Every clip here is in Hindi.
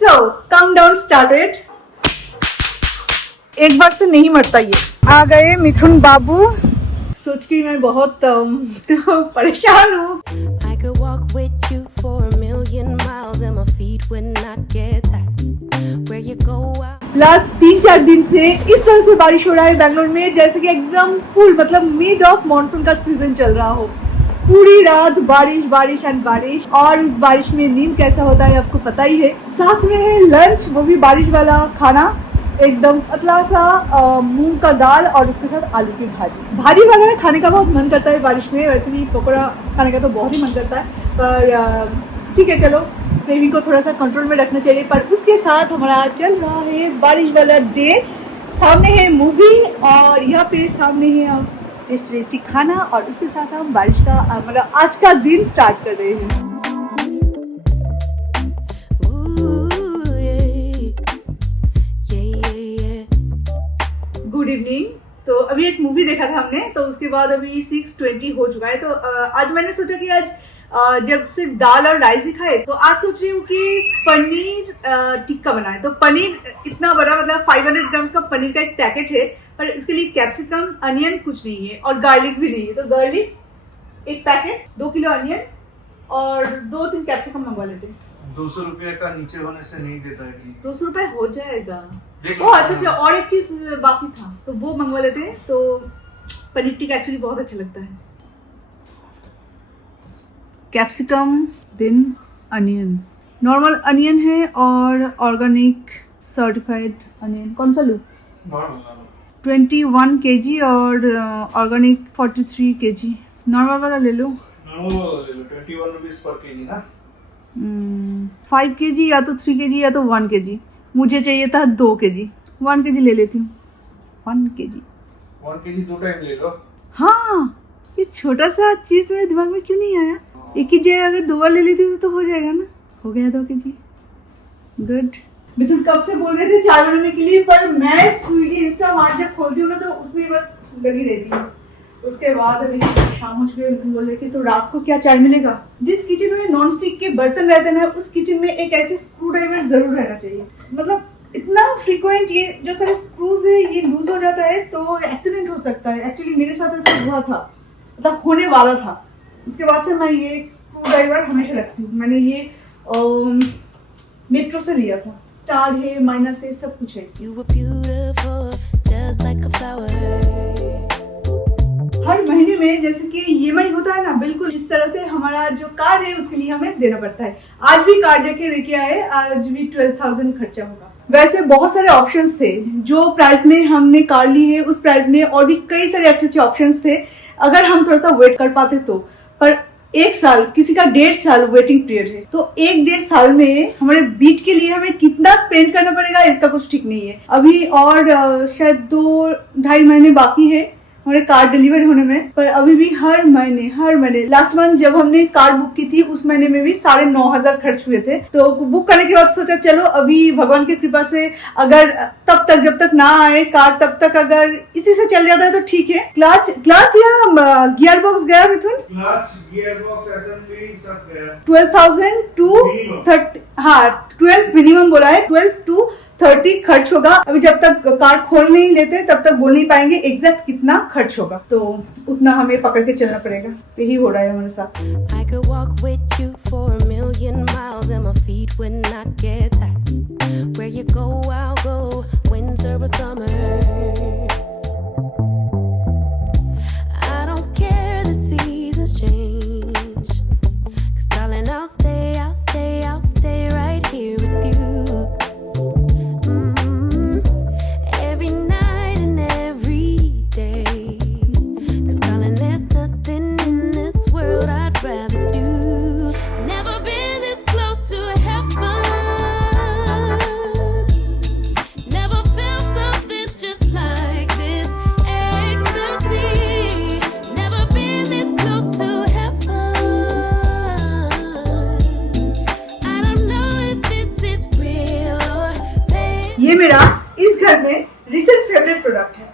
So, countdown started. एक बार से नहीं मरता ये। आ गए मिथुन बाबू। सोच के मैं बहुत परेशान हूँ। I could walk with you for a million miles and my feet would not get tired. Where you go out. Last 3-4 दिन से इस तरह से बारिश हो रहा है बैंगलोर में, जैसे कि एकदम फुल, मतलब मिड ऑफ मॉनसून का सीजन चल रहा हो। पूरी रात बारिश बारिश एंड बारिश, और उस बारिश में नींद कैसा होता है आपको पता ही है। साथ में है लंच, वो भी बारिश वाला खाना, एकदम पतला सा मूंग का दाल और उसके साथ आलू की भाजी वगैरह खाने का बहुत मन करता है बारिश में। वैसे भी पकौड़ा खाने का तो बहुत ही मन करता है, पर ठीक है, चलो क्रेविंग को थोड़ा सा कंट्रोल में रखना चाहिए। पर उसके साथ हमारा चल रहा है बारिश वाला डे। सामने है मूवी और यहाँ पे सामने है टेस्टी खाना, और उसके साथ हम बारिश का मतलब आज का दिन स्टार्ट कर रहे हैं। Good evening. तो अभी एक मूवी देखा था हमने, तो उसके बाद अभी 6:20 हो चुका है। तो आज मैंने सोचा कि आज जब सिर्फ दाल और राइस ही खाए, तो आज सोच रही हूँ कि पनीर टिक्का बनाए। तो पनीर इतना बड़ा, मतलब 500 ग्राम्स का पनीर का एक पैकेट है, पर इसके लिए कैप्सिकम, अनियन कुछ नहीं है और गार्लिक भी नहीं है। तो गार्लिक एक पैकेट, 2 किलो अनियन और 2-3 कैप्सिकम मंगवा लेते हैं। 200 रुपये का नीचे होने से नहीं देता है कि 200 रुपये हो जाएगा। देख ओ अच्छा, और एक चीज बाकी था, तो वो मंगवा लेते हैं। तो पनीर टिक्का एक्चुअली बहुत अच्छा लगता है। Capsicum, then onion, normal onion है और ऑर्गेनिक सर्टिफाइड अनियन। कौन सा लूँ? नॉर्मल 21 kg और ऑर्गेनिक 43 kg। नॉर्मल वाला ले लो। नॉर्मल वाला ले लो, 21 रुपीस पर केजी ना। 5 kg या तो 3 kg या तो 1 kg। मुझे चाहिए था 2 kg। 1 kg ले लेती हूँ। 1 kg 1 केजी 2 टाइम ले लो। हाँ, ये छोटा सा चीज मेरे दिमाग में क्यों नहीं आया? एक की जगह अगर 2 बार ले लेती तो हो जाएगा ना। हो गया 2 kg। गुड। मिथुन कब से बोल रहे थे चाय बनाने के लिए, पर मैं स्विगी इंस्टामार्ट जब खोलती हूँ ना, तो उसमें बस लगी रहती हूँ। उसके बाद अभी शाम हो चुकी है। मिथुन बोल रहे कि तो रात को क्या चाय मिलेगा? जिस किचन में नॉन स्टिक के बर्तन रहते हैं ना, उस किचन में एक ऐसे स्क्रू ड्राइवर जरूर रहना चाहिए। मतलब इतना फ्रीक्वेंट ये जो सारे स्क्रूज है ये लूज हो जाता है तो एक्सीडेंट हो सकता है। एक्चुअली मेरे साथ ऐसा हुआ था, मतलब होने वाला था। उसके बाद से मैं ये स्क्रू ड्राइवर हमेशा रखती हूँ। मैंने ये मेट्रो से लिया था। स्टार है, माइनस है, सब कुछ है। You were beautiful, just like a flower. हर महीने में जैसे कि EMI होता है ना, बिल्कुल इस तरह से हमारा जो कार्ड है उसके लिए हमें देना पड़ता है। आज भी कार्ड जाके लेके आए, आज भी 12,000 खर्चा होगा। वैसे बहुत सारे ऑप्शंस थे, जो प्राइस में हमने कार्ड ली है उस प्राइस में और भी कई सारे अच्छे अच्छे ऑप्शंस थे, अगर हम थोड़ा सा वेट कर पाते तो। पर 1 साल, किसी का 1.5 साल वेटिंग पीरियड है, तो 1-1.5 साल में हमारे बीट के लिए हमें कितना स्पेंड करना पड़ेगा इसका कुछ ठीक नहीं है। अभी और शायद 2-2.5 महीने बाकी है हमारे कार्ड डिलीवर होने में। पर अभी भी हर महीने लास्ट मंथ जब हमने कार्ड बुक की थी उस महीने में भी 9,500 खर्च हुए थे। तो बुक करने के बाद सोचा चलो अभी भगवान की कृपा से अगर तब तक जब तक ना आए कार्ड, तब तक अगर इसी से चल जाता है तो ठीक है। क्लच या गियर बॉक्स गया मिथुन? क्लच, गियर बॉक्स, असेंबली सब गया। 12,000 to 30, हाँ 12 मिनिमम बोला है, 12 to 30 खर्च होगा। अभी जब तक कार्ड खोल नहीं लेते तब तक बोल नहीं पाएंगे एग्जैक्ट कितना खर्च होगा, तो उतना हमें पकड़ के चलना पड़ेगा। यही हो रहा है हमारे साथ। I could walk with you for a million miles and my feet would not get tired. Where you go, I'll go, winter or summer. I don't care the seasons change, 'cause darling, I'll stay right here with you. Every night and every day, 'cause darling, there's nothing in this world I'd rather do. Never been this close to heaven, never felt something just like this ecstasy. Never been this close to heaven. I don't know if this is real or fake. ये मेरा इस घर में रिसेंट फेवरेट प्रोडक्ट है।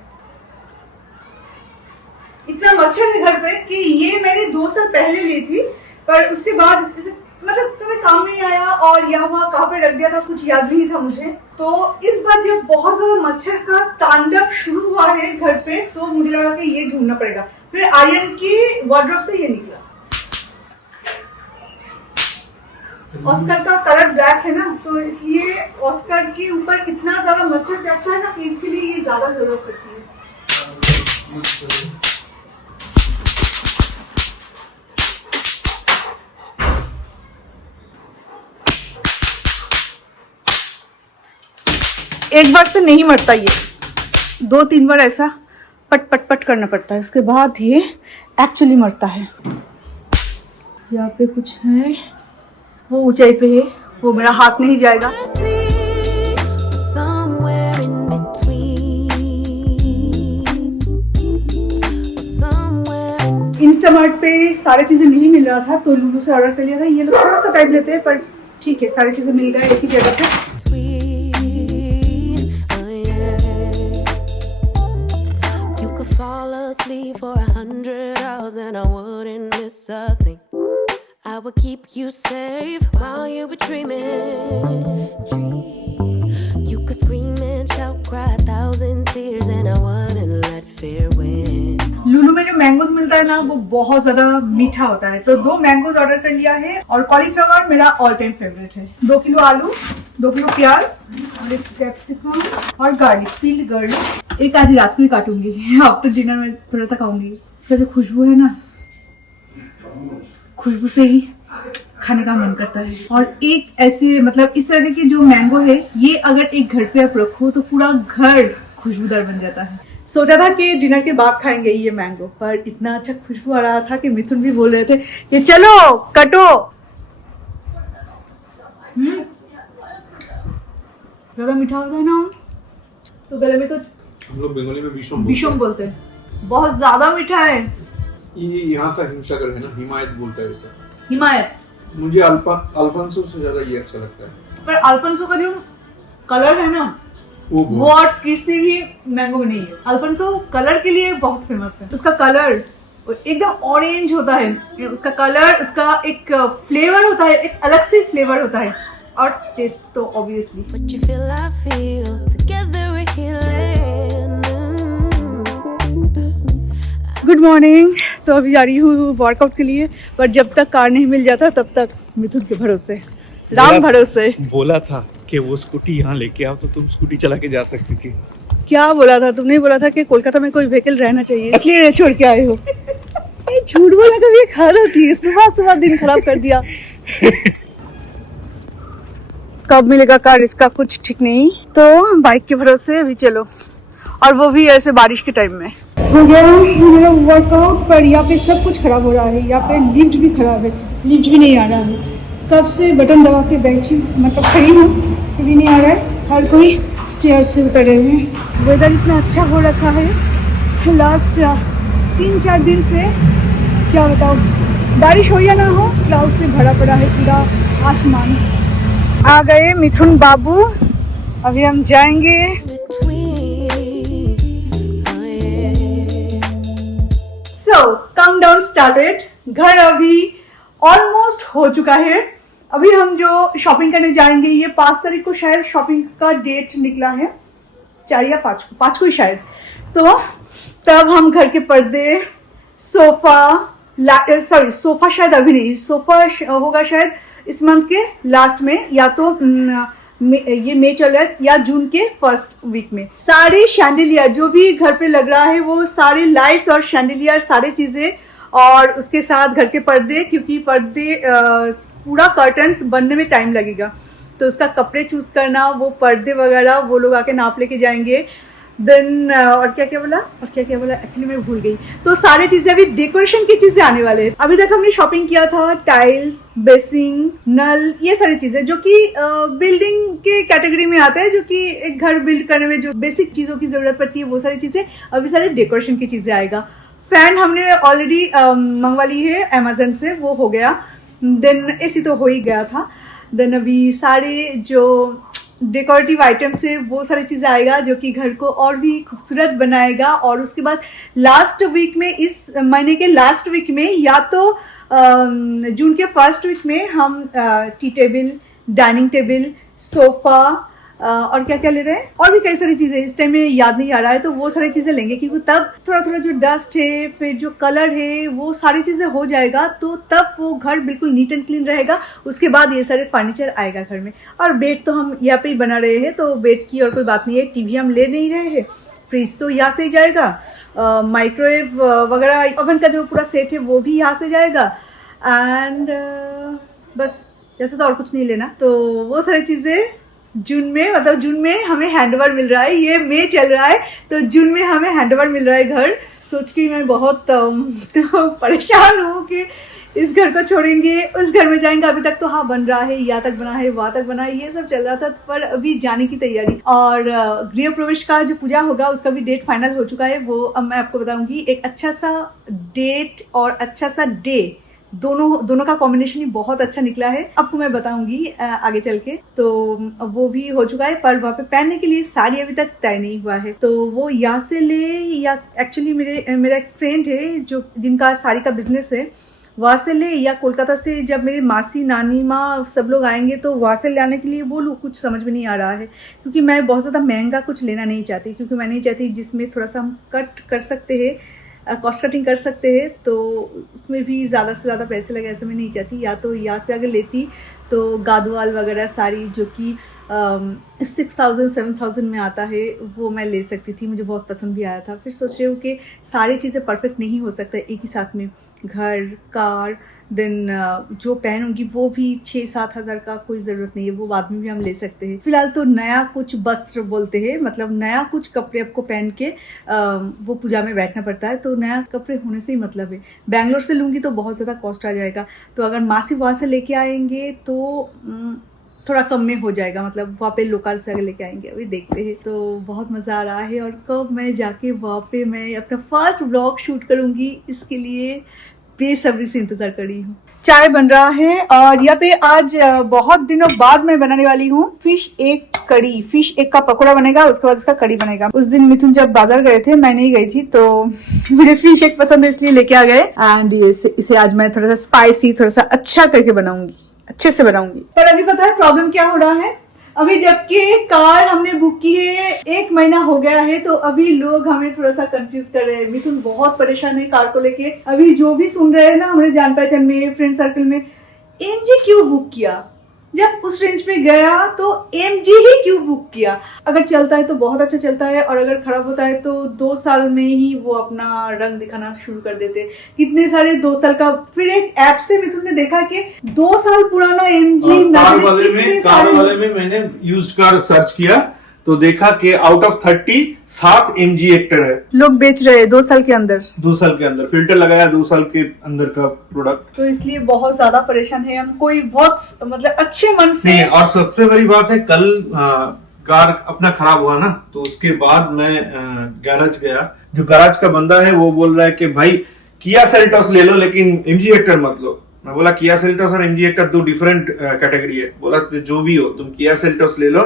इतना मच्छर है घर पे कि ये मैंने 2 साल पहले ली थी, पर उसके बाद मतलब कभी काम नहीं आया और यहाँ वहाँ कहाँ पे रख दिया था कुछ याद नहीं था मुझे। तो इस बार जब बहुत ज्यादा मच्छर का तांडव शुरू हुआ है घर पे तो मुझे लगा कि ये ढूंढना पड़ेगा। फिर आर्यन की वार्डरोब से ये निकला। ऑस्कर का कलर ब्लैक है ना तो इसलिए ऑस्कर के ऊपर इतना ज्यादा मच्छर चढ़ता है ना कि इसके लिए ये ज्यादा जरूरत पड़ती है। एक बार से नहीं मरता ये, 2-3 बार ऐसा पट पट पट करना पड़ता है, उसके बाद ये एक्चुअली मरता है। यहाँ पे कुछ है, वो ऊंचाई पे है, वो मेरा हाथ नहीं जाएगा। Somewhere in between, somewhere in Instamart पे सारी चीजें नहीं मिल रहा था तो लूलू से ऑर्डर कर लिया था। ये लोग थोड़ा सा टाइम लेते हैं पर ठीक है, सारी चीजें मिल गए एक ही जगह पे। between, oh yeah. You could fall asleep for 100 hours and I wouldn't miss a thing. I would keep you safe while you were dreaming. You could scream and shout, cry 1,000 tears and I wouldn't let fear win. Lulu में जो मैंगोज मिलता है ना वो बहुत ज्यादा मीठा होता है तो 2 मैंगोज ऑर्डर कर लिया है। और कॉलीफ्लावर मेरा ऑल टाइम फेवरेट है। 2 किलो आलू, 2 किलो प्याज और एक कैप्सिकम और गार्लिक, पील्ड गार्लिक। एक आज रात को ही काटूंगी, आफ्टर डिनर में थोड़ा सा खाऊंगी। इसका जो खुशबू है ना, खुशबू से ही खाने का मन करता है। और एक ऐसे मतलब इस तरह के जो मैंगो है ये अगर एक घर पे आप रखो तो पूरा घर खुशबूदार बन जाता है। सोचा था कि डिनर के बाद खाएंगे ये मैंगो, पर इतना अच्छा खुशबू आ रहा था कि मिथुन भी बोल रहे थे कि चलो कटो। ज्यादा मीठा होता है ना तो गले में तो हम लोग बंगाली में विषम बोलते हैं, बहुत ज्यादा मीठा है। ये यहाँ का हिमसागर है ना, हिमायत बोलता है उसे। हिमायत। मुझे अल्फांसो से ज्यादा ये अच्छा लगता है। पर अल्फांसो का जो कलर है ना वो और किसी भी मैंगो में नहीं है। अल्फांसो कलर के लिए बहुत फेमस है। उसका कलर एकदम ऑरेंज होता है, उसका कलर, उसका एक फ्लेवर होता है, एक अलग से फ्लेवर होता है और टेस्ट तो obviously. What you feel, I feel. Together we're healing. Good morning. तो अभी जा रही हूँ वर्कआउट के लिए, पर जब तक कार नहीं मिल जाता तब तक मिथुन के भरोसे, राम भरोसे। बोला था कि वो स्कूटी यहाँ लेके आओ तो तुम स्कूटी चला के जा सकती थी। क्या बोला था तुमने? बोला था कि कोलकाता में कोई व्हीकल रहना चाहिए इसलिए छोड़ के आए हो। ये झूठ बोलने का भी एक हद होती है। सुबह सुबह दिन खराब कर दिया। कब मिलेगा कार इसका कुछ ठीक नहीं, तो बाइक के भरोसे अभी चलो, और वो भी ऐसे बारिश के टाइम में। हो गया मेरा वर्कआउट, पर यहाँ पे सब कुछ खराब हो रहा है। यहाँ पे लिफ्ट भी खराब है, लिफ्ट भी नहीं आ रहा है। कब से बटन दबा के बैठी मतलब खड़ी हूँ, कभी नहीं आ रहा है। हर कोई स्टेयर से उतर रहे हैं। वेदर इतना अच्छा हो रखा है लास्ट 3-4 दिन से, क्या बताओ, बारिश हो या ना हो क्लाउड से भरा पड़ा है पूरा आसमान। आ गए मिथुन बाबू, अभी हम जाएंगे। सो काउंटडाउन स्टार्टेड। घर अभी ऑलमोस्ट हो चुका है। अभी हम जो शॉपिंग करने जाएंगे, ये 5 तारीख को शायद शॉपिंग का डेट निकला है, 4 या 5 को ही शायद। तो तब हम घर के पर्दे, सोफा शायद अभी नहीं, सोफा होगा शायद इस मंथ के लास्ट में, या तो ये मई चल रहा है या जून के फर्स्ट वीक में। सारे शैंडिलियर जो भी घर पे लग रहा है वो सारे लाइट्स और शैंडिलियर सारी चीजें, और उसके साथ घर के पर्दे, क्योंकि पर्दे पूरा कर्टन्स बनने में टाइम लगेगा तो उसका कपड़े चूज करना, वो पर्दे वगैरह वो लोग आके नाप लेके जाएंगे। देन और क्या क्या बोला एक्चुअली मैं भूल गई। तो सारी चीजें अभी डेकोरेशन की चीजें आने वाले हैं। अभी तक हमने शॉपिंग किया था टाइल्स, बेसिंग, नल, ये सारी चीजें जो कि बिल्डिंग के कैटेगरी में आते हैं, जो कि एक घर बिल्ड करने में जो बेसिक चीजों की जरूरत पड़ती है वो सारी चीजें। अभी सारे डेकोरेशन की चीजें आएगा। फैन हमने ऑलरेडी मंगवा ली है अमेजन से, वो हो गया। देन एसी तो हो ही गया था। देन अभी सारे जो डेकोरेटिव आइटम्स है वो सारी चीज़ें आएगा जो कि घर को और भी खूबसूरत बनाएगा। और उसके बाद लास्ट वीक में, इस महीने के लास्ट वीक में, या तो जून के फर्स्ट वीक में हम tea table, dining table, sofa और क्या क्या ले रहे हैं, और भी कई सारी चीजें इस टाइम में याद नहीं आ रहा है, तो वो सारी चीजें लेंगे, क्योंकि तब थोड़ा थोड़ा जो डस्ट है, फिर जो कलर है, वो सारी चीजें हो जाएगा, तो तब वो घर बिल्कुल नीट एंड क्लीन रहेगा। उसके बाद ये सारे फर्नीचर आएगा घर में। और बेड तो हम यहाँ पे ही बना रहे हैं, तो बेड की और कोई बात नहीं है। टीवी हम ले नहीं रहे हैं, फ्रिज तो यहाँ से ही जाएगा, माइक्रोवेव वगैरह, ओवन का जो पूरा सेट है वो भी यहाँ से जाएगा, एंड बस जैसे तो और कुछ नहीं लेना। तो वो सारी चीजें जून में, मतलब जून में हमें हैंडओवर मिल रहा है। ये मई चल रहा है, तो जून में हमें हैंडओवर मिल रहा है घर। सोच के मैं बहुत तो परेशान हूँ कि इस घर को छोड़ेंगे, उस घर में जाएंगे। अभी तक तो हाँ बन रहा है, यहाँ तक बना है, वहाँ तक बना है, ये सब चल रहा था, पर अभी जाने की तैयारी। और गृह प्रवेश का जो पूजा होगा उसका भी डेट फाइनल हो चुका है, वो अब मैं आपको बताऊंगी। एक अच्छा सा डेट और अच्छा सा डे, दोनों का कॉम्बिनेशन ही बहुत अच्छा निकला है, आपको मैं बताऊंगी आगे चल के। तो वो भी हो चुका है, पर वहाँ पे पहनने के लिए साड़ी अभी तक तय नहीं हुआ है, तो वो यहाँ से ले, या एक्चुअली मेरा एक फ्रेंड है जो जिनका साड़ी का बिजनेस है, वहाँ से ले, या कोलकाता से जब मेरे मासी, नानी माँ सब लोग आएंगे तो वहाँ से लाने के लिए बोलूँ, कुछ समझ में नहीं आ रहा है। क्योंकि मैं बहुत ज़्यादा महंगा कुछ लेना नहीं चाहती, क्योंकि मैं नहीं चाहती जिसमें थोड़ा सा हम कट कर सकते हैं, कॉस्ट कटिंग कर सकते हैं, तो उसमें भी ज़्यादा से ज़्यादा पैसे लगे, ऐसा मैं नहीं चाहती। या तो यहाँ से अगर लेती तो गादवाल वगैरह साड़ी जो कि 6000 7000 में आता है, वो मैं ले सकती थी, मुझे बहुत पसंद भी आया था। फिर सोच रही हूँ कि सारी चीज़ें परफेक्ट नहीं हो सकता एक ही साथ में, घर, कार, देन जो पहनूंगी वो भी 6-7 हज़ार का कोई ज़रूरत नहीं है, वो बाद में भी हम ले सकते हैं। फिलहाल तो नया कुछ वस्त्र बोलते हैं, मतलब नया कुछ कपड़े आपको पहन के वो पूजा में बैठना पड़ता है, तो नया कपड़े होने से ही मतलब है। बैंगलोर से लूँगी तो बहुत ज़्यादा कॉस्ट आ जाएगा, तो अगर मासी वहाँ से लेके आएंगे तो थोड़ा कम में हो जाएगा, मतलब वहाँ पे लोकल से अगर लेके आएंगे, अभी देखते हैं। तो बहुत मज़ा आ रहा है, और कब मैं जाके वहाँ पे मैं अपना फर्स्ट व्लॉग शूट करूँगी, इसके लिए बेसब्री से इंतजार कर रही हूँ। चाय बन रहा है, और यहाँ पे आज बहुत दिनों बाद मैं बनाने वाली हूँ फिश एग कड़ी। फिश एग का पकौड़ा बनेगा, उसके बाद इसका कड़ी बनेगा। उस दिन मिथुन जब बाजार गए थे, मैं नहीं गई थी, तो मुझे फिश एग पसंद है इसलिए लेके आ गए, एंड इसे आज मैं थोड़ा सा स्पाइसी, थोड़ा सा अच्छा करके बनाऊंगी, अच्छे से बनाऊंगी। पर अभी पता है प्रॉब्लम क्या हो रहा है? अभी जबकि कार हमने बुक की है 1 महीना हो गया है, तो अभी लोग हमें थोड़ा सा कंफ्यूज कर रहे हैं। मिथुन बहुत परेशान है कार को लेके। अभी जो भी सुन रहे हैं ना हमारे जान पहचान में, फ्रेंड सर्कल में, एमजी क्यों बुक किया? जब उस रेंज पे गया तो एमजी ही क्यों बुक किया? अगर चलता है तो बहुत अच्छा चलता है, और अगर खराब होता है तो 2 साल में ही वो अपना रंग दिखाना शुरू कर देते। कितने सारे 2 साल का, फिर एक ऐप से मिथुन ने देखा कि 2 साल पुराना एमजी कार वाले में मैंने यूज्ड कार सर्च किया, तो देखा कि आउट ऑफ 30 7 MG हेक्टर है, लोग बेच रहे हैं 2 साल के अंदर। 2 साल के अंदर फिल्टर लगाया, 2 साल के अंदर का प्रोडक्ट। तो इसलिए बहुत ज्यादा परेशान है हम, कोई बहुत मतलब अच्छे मन से नहीं। और सबसे बड़ी बात है, कल कार अपना खराब हुआ ना, तो उसके बाद मैं गैराज गया। जो गैराज का बंदा है वो बोल रहा है कि भाई किया सेल्टोस ले लो, लेकिन MG हेक्टर मत लो। मैं बोला किया सेल्टोस और MG हेक्टर 2 डिफरेंट कैटेगरी है। बोला जो भी हो, तुम किया सेल्टोस ले लो,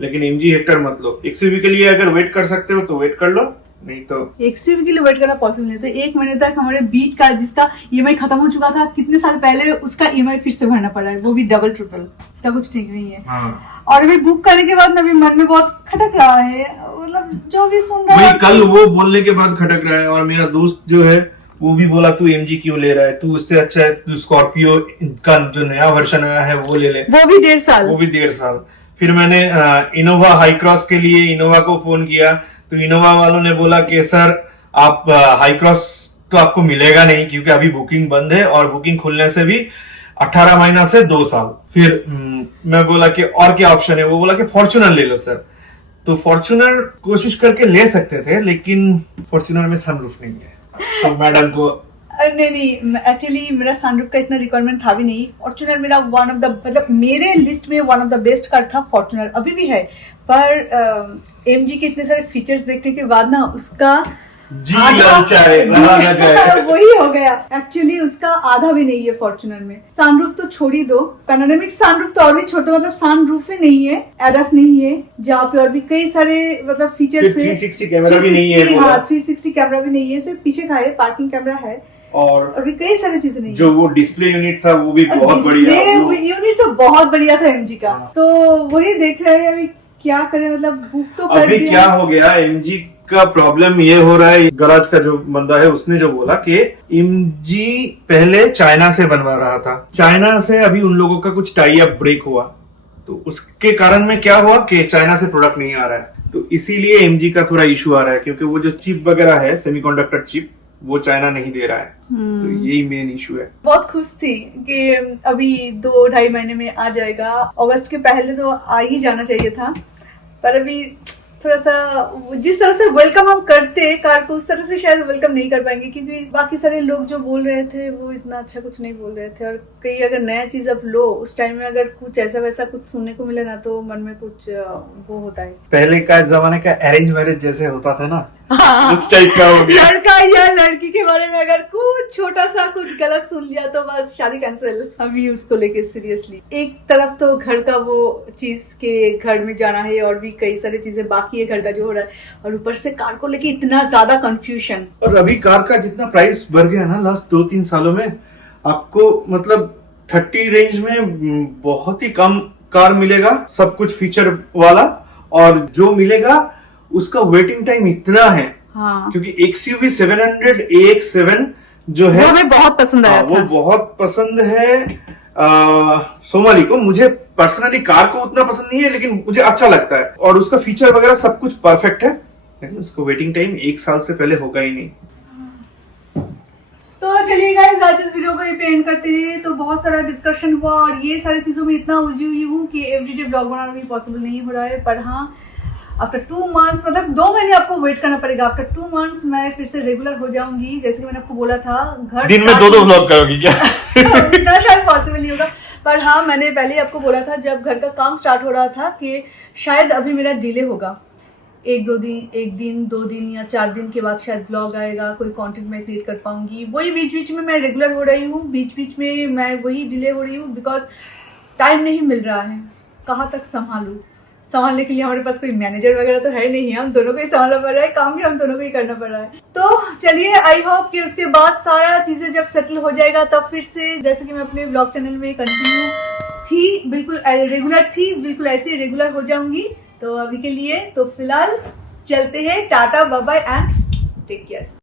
लेकिन MG हेक्टर मत लो। XUV के लिए अगर वेट कर सकते हो तो वेट कर लो, नहीं तो XUV के लिए वेट करना पॉसिबल नहीं। तो 1 महीने तक हमारे बीट का, जिसका EMI खत्म हो चुका था कितने साल पहले, उसका EMI फिर से भरना पड़ा है, वो भी डबल ट्रिपल। इसका कुछ ठीक नहीं है। हाँ। और अभी बुक करने के बाद अभी मन में बहुत खटक रहा है, मतलब जो भी सुन रहा है। कल वो बोलने के बाद खटक रहा है, और मेरा दोस्त जो है वो भी बोला तू MG क्यों ले रहा है, तू उससे अच्छा है तू स्कॉर्पियो का जो नया वर्जन आया है वो ले ले, वो भी 1.5 साल। फिर मैंने इनोवा हाई क्रॉस के लिए इनोवा को फोन किया, तो इनोवा वालों ने बोला कि सर आप हाई क्रॉस तो आपको मिलेगा नहीं, क्योंकि अभी बुकिंग बंद है, और बुकिंग खुलने से भी 18 महीना से 2 साल। फिर मैं बोला कि और क्या ऑप्शन है, वो बोला कि फॉर्च्यूनर ले लो सर। तो फॉर्च्यूनर कोशिश करके ले सकते थे, लेकिन फॉर्च्यूनर में सनरूफ नहीं है, तो मैडम को नहीं, एक्चुअली मेरा सनरूफ का इतना रिक्वायरमेंट था भी नहीं। फॉर्च्यूनर मेरा वन ऑफ द, मतलब मेरे लिस्ट में one of the best car था फॉर्च्यूनर, अभी भी है। पर MG के इतने सारे फीचर्स देखने के बाद ना उसका वही हो गया। एक्चुअली उसका आधा भी नहीं है फॉर्च्यूनर में। सनरूफ तो छोड़ ही दो, पैनोरामिक सनरूफ तो और भी छोटा, मतलब सनरूफ ही नहीं है, एडस नहीं है, जहाँ पे और भी कई सारे मतलब फीचर्स है। 360 कैमरा भी नहीं है। हाँ, 360 कैमरा भी नहीं है, सिर्फ पीछे का है, पार्किंग कैमरा है। और भी कई सारी चीजें नहीं जो वो डिस्प्ले यूनिट था वो भी बहुत बढ़िया। यूनिट तो बहुत बढ़िया था एमजी का। तो वही देख रहे हैं अभी क्या करें, मतलब बुक तो कर अभी दिया। क्या हो गया, एमजी का प्रॉब्लम ये हो रहा है, गराज का जो बंदा है उसने जो बोला कि एमजी पहले चाइना से बनवा रहा था, चाइना से अभी उन लोगों का कुछ टाई अप ब्रेक हुआ, तो उसके कारण में क्या हुआ कि चाइना से प्रोडक्ट नहीं आ रहा है, तो इसीलिए एमजी का थोड़ा इशू आ रहा है, क्योंकि वो जो चिप वगैरह है सेमीकंडक्टर चिप वो चाइना नहीं दे रहा है। तो यही मेन इशू है। बहुत खुश थी कि अभी 2-2.5 महीने में आ जाएगा, अगस्त के पहले तो आ ही जाना चाहिए था, पर अभी थोड़ा सा जिस तरह से वेलकम हम करते कार को उस तरह से शायद वेलकम नहीं कर पाएंगे, क्योंकि बाकी सारे लोग जो बोल रहे थे वो इतना अच्छा कुछ नहीं बोल रहे थे, और कहीं अगर नया चीज अब लो उस टाइम में अगर कुछ ऐसा वैसा कुछ सुनने को मिले ना तो मन में कुछ वो होता है। पहले का जमाने का अरेंज मैरिज जैसे होता था ना, उस टाइप का हो गया। लड़का या लड़की के बारे में अगर कुछ छोटा सा कुछ गलत सुन लिया तो बस शादी कैंसिल। अभी उसको लेके सीरियसली एक तरफ तो घर का वो चीज के घर में जाना है और भी कई सारी चीजें बाकी है घर का जो हो रहा है, और ऊपर से कार को लेके इतना ज्यादा कंफ्यूजन। और अभी कार का जितना प्राइस बढ़ गया ना लास्ट 2-3 सालों में, आपको मतलब 30 रेंज में बहुत ही कम कार मिलेगा, सब कुछ फीचर वाला, और जो मिलेगा उसका वेटिंग टाइम इतना है। हाँ। क्योंकि XUV 700 AX7 जो है वो हमें बहुत पसंद आया वो था। बहुत पसंद है सोमाली को। मुझे पर्सनली कार को उतना पसंद नहीं है, लेकिन मुझे अच्छा लगता है, और उसका फीचर वगैरह सब कुछ परफेक्ट है, लेकिन उसका वेटिंग टाइम 1 साल से पहले होगा ही नहीं। तो चलिए गाइस, आज इस वीडियो को ये पे एंड करते हैं। तो बहुत सारा डिस्कशन हुआ और ये सारी चीजों में इतना उलझी हुई हूँ कि एवरीडे ब्लॉग बनाना भी पॉसिबल नहीं हो रहा है, पर हाँ आफ्टर 2 मंथ्स, मतलब 2 महीने आपको वेट करना पड़ेगा। आफ्टर 2 मंथ्स मैं फिर से रेगुलर हो जाऊंगी, जैसे कि मैंने आपको बोला था। घर दिन में 2-2 व्लॉग करोगी क्या? इतना शायद पॉसिबल नहीं होगा, पर हाँ मैंने पहले ही आपको बोला था जब घर का काम स्टार्ट हो रहा था कि शायद अभी मेरा डिले होगा, 1 दिन 2 दिन या 4 दिन के बाद शायद ब्लॉग आएगा, कोई कंटेंट मैं क्रिएट कर पाऊंगी। वही बीच बीच में मैं रेगुलर हो रही हूँ, बीच बीच में मैं वही डिले हो रही हूँ, बिकॉज टाइम नहीं मिल रहा है। कहाँ तक संभालने के लिए हमारे पास कोई मैनेजर वगैरह तो है नहीं, हम दोनों को ही संभालना पड़ रहा है, काम भी हम दोनों को ही करना पड़ रहा है। तो चलिए, आई होप कि उसके बाद सारा चीजें जब सेटल हो जाएगा तब फिर से जैसे कि मैं अपने ब्लॉग चैनल में कंटिन्यू थी, बिल्कुल रेगुलर थी, बिल्कुल ऐसे रेगुलर हो जाऊंगी। तो अभी के लिए तो फिलहाल चलते हैं, tata bye bye and take care.